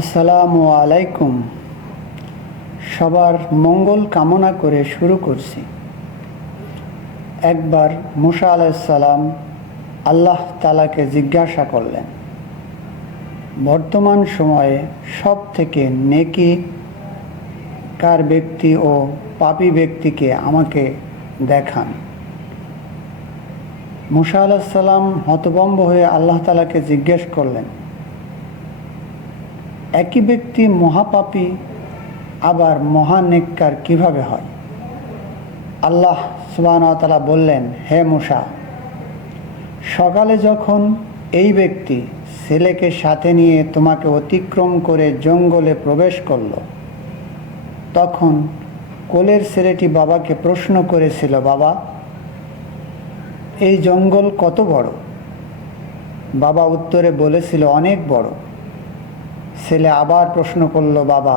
আসসালামু আলাইকুম। সবার মঙ্গল কামনা করে শুরু করছি। একবার মুসা আলাইহিস সালাম আল্লাহ তাআলাকে জিজ্ঞাসা করলেন, বর্তমান সময়ে সব থেকে নেকিকার ব্যক্তি ও পাপী ব্যক্তিকে আমাকে দেখান। মুসা আলাইহিস সালাম হতভম্ব হয়ে আল্লাহ তাআলাকে জিজ্ঞেস করলেন, একই ব্যক্তি মহাপাপী আবার মহানেককার কিভাবে হয়? আল্লাহ সুবহানাহু ওয়া তাআলা বললেন, হে মুসা, সকালে যখন এই ব্যক্তি ছেলেকে সাথে নিয়ে তোমাকে অতিক্রম করে জঙ্গলে প্রবেশ করল, তখন কোলের ছেলেটি বাবাকে প্রশ্ন করেছিল, বাবা, এই জঙ্গল কত বড়? বাবা উত্তরে বলেছিল, অনেক বড়। ছেলে আবার প্রশ্ন করল, বাবা,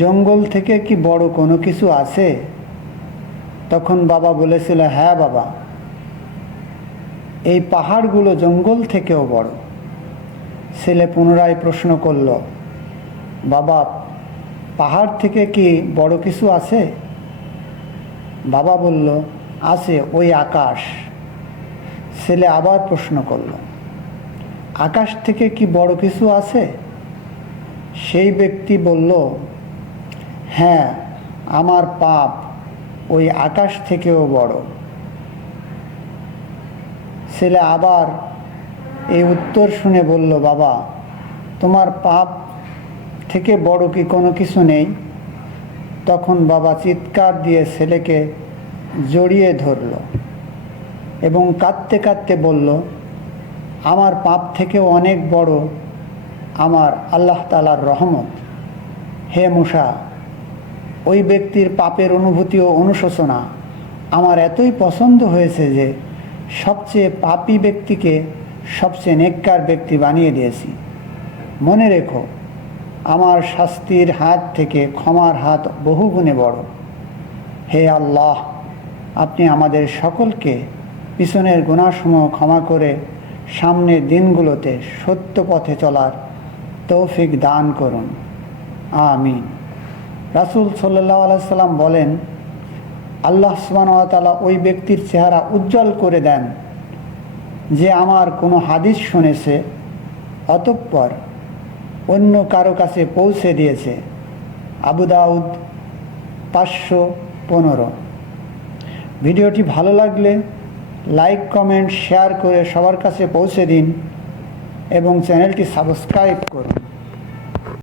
জঙ্গল থেকে কি বড় কোনো কিছু আছে? তখন বাবা বলেছিল, হ্যাঁ বাবা, এই পাহাড়গুলো জঙ্গল থেকেও বড়। ছেলে পুনরায় প্রশ্ন করল, বাবা, পাহাড় থেকে কি বড় কিছু আছে? বাবা বলল, আছে, ওই আকাশ। ছেলে আবার প্রশ্ন করল, আকাশ থেকে কি বড় কিছু আছে? সেই ব্যক্তি বলল, হ্যাঁ, আমার পাপ ওই আকাশ থেকেও বড়। ছেলে আবার এই উত্তর শুনে বলল, বাবা, তোমার পাপ থেকে বড় কি কোনো কিছু নেই? তখন বাবা চিৎকার দিয়ে ছেলেকে জড়িয়ে ধরল এবং কাঁদতে কাঁদতে বলল, আমার পাপ থেকেও অনেক বড় আমার আল্লাহ তাআলার রহমত। হে মুসা, ওই ব্যক্তির পাপের অনুভূতি ও অনুশোচনা আমার এতই পছন্দ হয়েছে যে সবচেয়ে পাপী ব্যক্তিকে সবচেয়ে নেককার ব্যক্তি বানিয়ে দিয়েছি। মনে রেখো, আমার শাস্তির হাত থেকে ক্ষমার হাত বহুগুণে বড়। হে আল্লাহ, আপনি আমাদের সকলকে পিছনের গুনাহসমূহ ক্ষমা করে সামনের দিনগুলোতে সত্য পথে চলার তৌফিক দান করুন, আমিন। রাসূল সাল্লাল্লাহু আলাইহি সাল্লাম বলেন, আল্লাহ সুবহানাহু ওয়া তাআলা ওই ব্যক্তির চেহারা উজ্জ্বল করে দেন যে আমার কোনো হাদিস শুনেছে, অতঃপর অন্য কারো কাছে পৌঁছে দিয়েছে। আবু দাউদ 515। ভিডিওটি ভালো লাগলে লাইক, কমেন্ট, শেয়ার করে সবার কাছে পৌঁছে দিন এবং চ্যানেলটি সাবস্ক্রাইব করুন।